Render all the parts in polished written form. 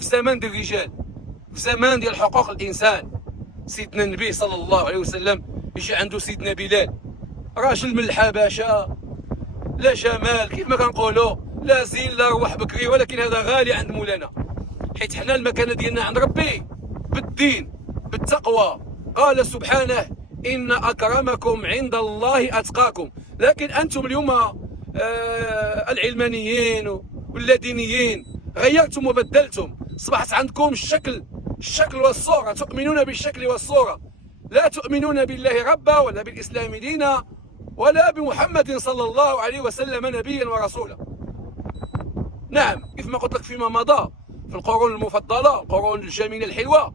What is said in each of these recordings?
في زمان ديال الرجال، في زمان ديال حقوق الانسان. سيدنا النبي صلى الله عليه وسلم يجي عنده سيدنا بلال، راجل من الحبشه، لا جمال كيف ما كنقولوا، لا زين لا روح بكري، ولكن هذا غالي عند مولانا، حيت حنا المكانه ديالنا عند ربي بالدين بالتقوى. قال سبحانه ان اكرمكم عند الله اتقاكم. لكن انتم اليوم العلمانيين واللادينيين غيرتم وبدلتم، اصبحت عندكم الشكل والصوره، تؤمنون بالشكل والصوره، لا تؤمنون بالله ربا ولا بالاسلام دينا ولا بمحمد صلى الله عليه وسلم نبيا ورسولا. نعم، كيف ما قلت لك فيما مضى في القرون المفضله، القرون الجميله الحلوه،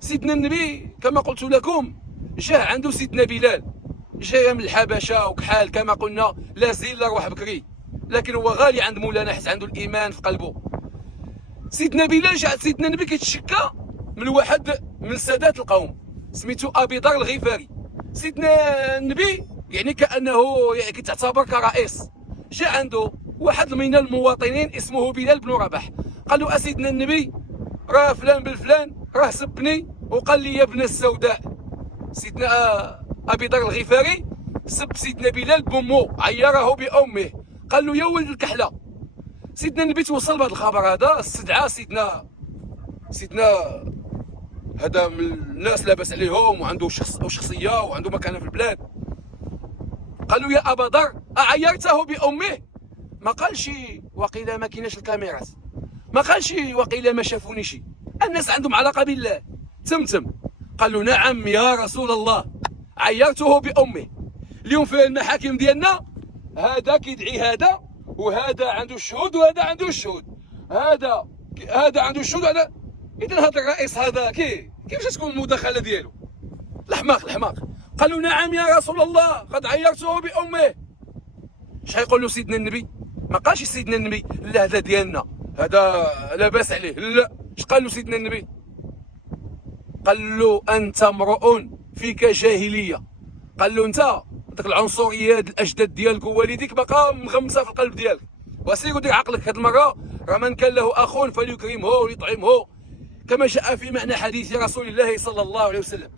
سيدنا النبي كما قلت لكم جاء عنده سيدنا بلال، جاء من الحبشه وكحال كما قلنا، لا زين لا روح بكري، لكن هو غالي عند مولانا حيت عنده الايمان في قلبه. سيدنا بلال جاء سيدنا النبي كيتشكى من واحد من سادات القوم سميتو ابي ذر الغفاري. سيدنا النبي يعني كانه يعني كتعتبر كرئيس، جاء عنده واحد من المواطنين اسمه بلال بن رباح، قال له اسيدنا النبي راه فلان بالفلان راه سبني وقال لي يا ابن السوداء. سيدنا ابي ذر الغفاري سب سيدنا بلال بامه، عيره بامه، قال له يا ولد الكحله. سيدنا النبي توصل بهذا الخبر هذا، استدعى سيدنا هذا من الناس لاباس عليهم وعنده شخصيه وعنده مكانه في البلاد، قال له يا ابا ذر اعيرته بامه؟ ما قالش وقيل ما كايناش الكاميرات، ما قالش وقيل ما شافونيش، الناس عندهم علاقه بالله. تمتم قال له نعم يا رسول الله عيرته بامه. اليوم في المحاكم ديالنا هذا كيدعي هذا، وهذا عنده الشهود وهذا عنده الشهود، هذا عنده الشهود وهذا. اذا هذا الرئيس هذا كيفاش تكون المداخله ديالو؟ الحماق قال له نعم يا رسول الله قد عيرته بامه. اش غيقول له سيدنا النبي؟ ما قالش سيدنا النبي لا هذا ديالنا، هذا لا باس عليه، لا. اش قال له سيدنا النبي؟ قال له انت امرؤ فيك جاهليه، قال له انت ديك العنصريه ديال الاجداد ديالك ووالديك باقا مغمسه في القلب ديالك، وسير ودير عقلك هاد المره، راه من كان له اخ فليكرمه ويطعمه، كما جاء في معنى حديث رسول الله صلى الله عليه وسلم.